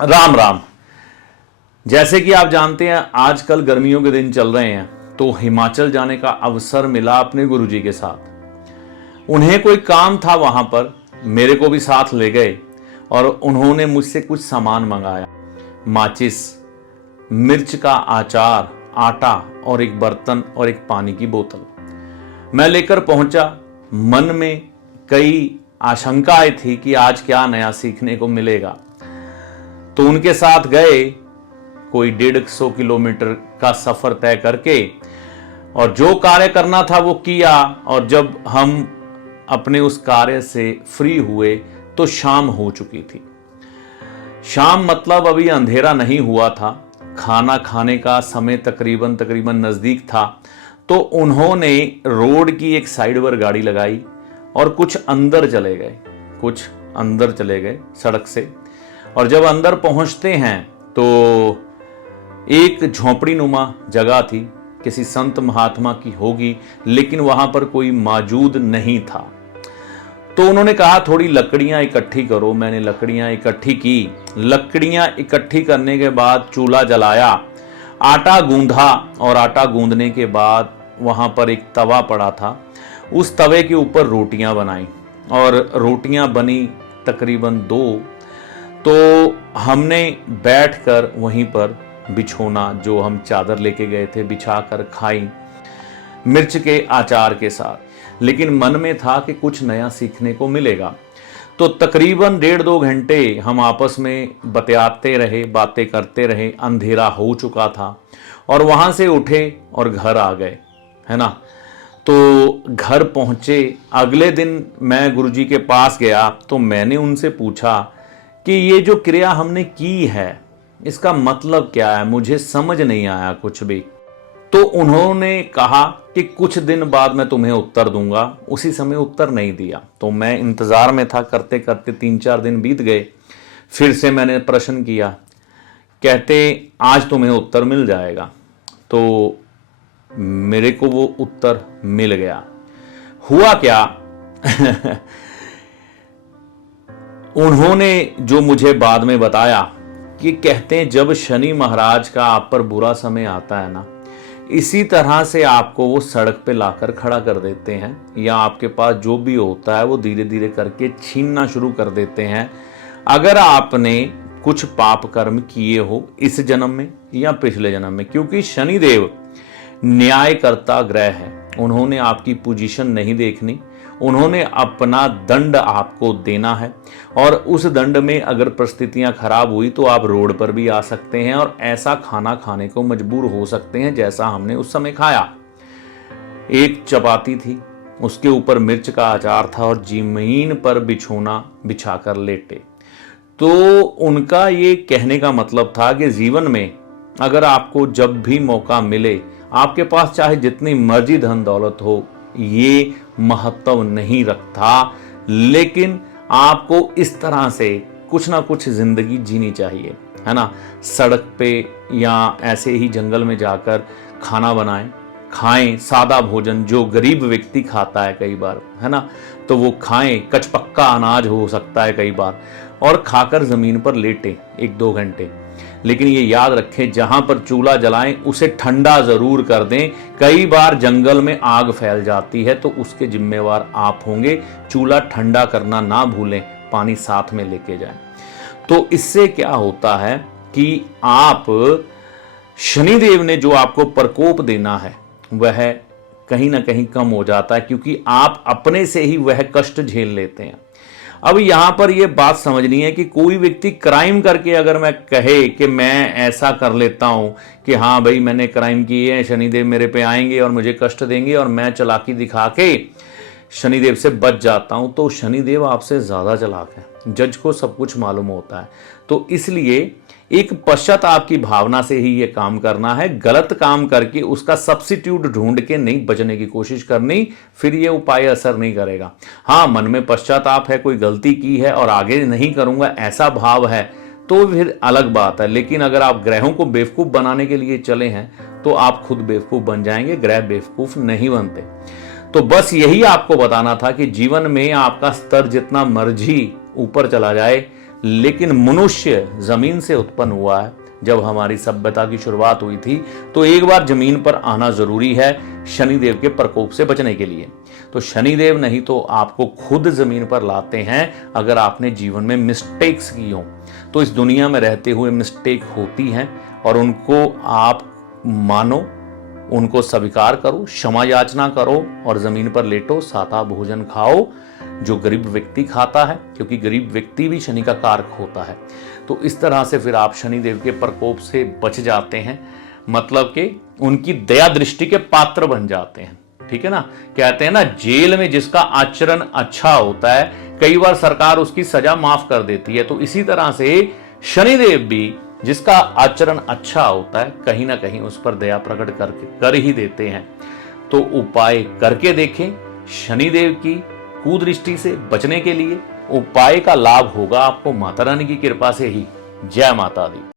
राम राम। जैसे कि आप जानते हैं आजकल गर्मियों के दिन चल रहे हैं, तो हिमाचल जाने का अवसर मिला अपने गुरुजी के साथ। उन्हें कोई काम था वहां पर, मेरे को भी साथ ले गए और उन्होंने मुझसे कुछ सामान मंगाया। माचिस, मिर्च का अचार, आटा और एक बर्तन और एक पानी की बोतल मैं लेकर पहुंचा। मन में कई आशंकाएं थी कि आज क्या नया सीखने को मिलेगा। तो उनके साथ गए, कोई 150 किलोमीटर का सफर तय करके, और जो कार्य करना था वो किया। और जब हम अपने उस कार्य से फ्री हुए तो शाम हो चुकी थी। शाम मतलब अभी अंधेरा नहीं हुआ था, खाना खाने का समय तकरीबन नजदीक था। तो उन्होंने रोड की एक साइड पर गाड़ी लगाई और कुछ अंदर चले गए सड़क से। और जब अंदर पहुंचते हैं तो एक झोंपड़ी नुमा जगह थी, किसी संत महात्मा की होगी, लेकिन वहां पर कोई मौजूद नहीं था। तो उन्होंने कहा थोड़ी लकड़ियां इकट्ठी करो। मैंने लकड़ियां इकट्ठी की। लकड़ियां इकट्ठी करने के बाद चूल्हा जलाया, आटा गूंधा और आटा गूंदने के बाद वहां पर एक तवा पड़ा था, उस तवे के ऊपर रोटियां बनाई और रोटियां बनी तकरीबन 2। तो हमने बैठकर वहीं पर बिछोना, जो हम चादर लेके गए थे, बिछाकर खाई मिर्च के अचार के साथ। लेकिन मन में था कि कुछ नया सीखने को मिलेगा। तो तकरीबन 1.5-2 घंटे हम आपस में बतियाते रहे, बातें करते रहे। अंधेरा हो चुका था और वहां से उठे और घर आ गए, है ना। तो घर पहुंचे, अगले दिन मैं गुरुजी के पास गया तो मैंने उनसे पूछा कि ये जो क्रिया हमने की है इसका मतलब क्या है, मुझे समझ नहीं आया कुछ भी। तो उन्होंने कहा कि कुछ दिन बाद मैं तुम्हें उत्तर दूंगा। उसी समय उत्तर नहीं दिया। तो मैं इंतजार में था, करते करते 3-4 दिन बीत गए। फिर से मैंने प्रश्न किया, कहते आज तुम्हें उत्तर मिल जाएगा। तो मेरे को वो उत्तर मिल गया। हुआ क्या उन्होंने जो मुझे बाद में बताया कि कहते हैं जब शनि महाराज का आप पर बुरा समय आता है ना, इसी तरह से आपको वो सड़क पे लाकर खड़ा कर देते हैं, या आपके पास जो भी होता है वो धीरे धीरे करके छीनना शुरू कर देते हैं। अगर आपने कुछ पाप कर्म किए हो इस जन्म में या पिछले जन्म में, क्योंकि शनिदेव न्यायकर्ता ग्रह है। उन्होंने आपकी पोजीशन नहीं देखनी, उन्होंने अपना दंड आपको देना है। और उस दंड में अगर परिस्थितियां खराब हुई तो आप रोड पर भी आ सकते हैं और ऐसा खाना खाने को मजबूर हो सकते हैं जैसा हमने उस समय खाया। एक चपाती थी, उसके ऊपर मिर्च का अचार था और जमीन पर बिछोना बिछाकर लेटे। तो उनका ये कहने का मतलब था कि जीवन में अगर आपको जब भी मौका मिले, आपके पास चाहे जितनी मर्जी धन दौलत हो, ये महत्व नहीं रखता, लेकिन आपको इस तरह से कुछ ना कुछ जिंदगी जीनी चाहिए, है ना। सड़क पे या ऐसे ही जंगल में जाकर खाना बनाएं, खाएं सादा भोजन जो गरीब व्यक्ति खाता है कई बार, है ना। तो वो खाएं, कचपक्का अनाज हो सकता है कई बार, और खाकर जमीन पर लेटें 1-2 घंटे। लेकिन ये याद रखें, जहां पर चूल्हा जलाएं उसे ठंडा जरूर कर दें। कई बार जंगल में आग फैल जाती है तो उसके जिम्मेवार आप होंगे। चूल्हा ठंडा करना ना भूलें, पानी साथ में लेके जाएं। तो इससे क्या होता है कि आप, शनिदेव ने जो आपको प्रकोप देना है वह कहीं ना कहीं कम हो जाता है, क्योंकि आप अपने से ही वह कष्ट झेल लेते हैं। अब यहां पर यह बात समझनी है कि कोई व्यक्ति क्राइम करके अगर मैं कहे कि मैं ऐसा कर लेता हूं कि हाँ भाई मैंने क्राइम किए हैं, शनिदेव मेरे पे आएंगे और मुझे कष्ट देंगे और मैं चालाकी दिखा के शनिदेव से बच जाता हूं, तो शनिदेव आपसे ज्यादा चालाक है। जज को सब कुछ मालूम होता है। तो इसलिए एक पश्चाताप की भावना से ही यह काम करना है। गलत काम करके उसका सब्स्टिट्यूट ढूंढ के नहीं बचने की कोशिश करनी, फिर यह उपाय असर नहीं करेगा। हाँ, मन में पश्चाताप है, कोई गलती की है और आगे नहीं करूंगा ऐसा भाव है, तो फिर अलग बात है। लेकिन अगर आप ग्रहों को बेवकूफ बनाने के लिए चले हैं तो आप खुद बेवकूफ बन जाएंगे, ग्रह बेवकूफ नहीं बनते। तो बस यही आपको बताना था कि जीवन में आपका स्तर जितना मर्जी ऊपर चला जाए, लेकिन मनुष्य जमीन से उत्पन्न हुआ है। जब हमारी सभ्यता की शुरुआत हुई थी तो एक बार जमीन पर आना जरूरी है शनिदेव के प्रकोप से बचने के लिए। तो शनिदेव नहीं तो आपको खुद जमीन पर लाते हैं अगर आपने जीवन में मिस्टेक्स की हो। तो इस दुनिया में रहते हुए मिस्टेक होती हैं और उनको आप मानो, उनको स्वीकार करो, क्षमा याचना करो और जमीन पर लेटो, सादा भोजन खाओ जो गरीब व्यक्ति खाता है, क्योंकि गरीब व्यक्ति भी शनि का कारक होता है। तो इस तरह से फिर आप शनिदेव के प्रकोप से बच जाते हैं, मतलब कि उनकी दया दृष्टि के पात्र बन जाते हैं। ठीक है ना, कहते हैं ना जेल में जिसका आचरण अच्छा होता है कई बार सरकार उसकी सजा माफ कर देती है। तो इसी तरह से शनिदेव भी जिसका आचरण अच्छा होता है कहीं ना कहीं उस पर दया प्रकट कर ही देते हैं। तो उपाय करके देखें, शनिदेव की कुदृष्टि से बचने के लिए उपाय का लाभ होगा आपको माता रानी की कृपा से ही। जय माता दी।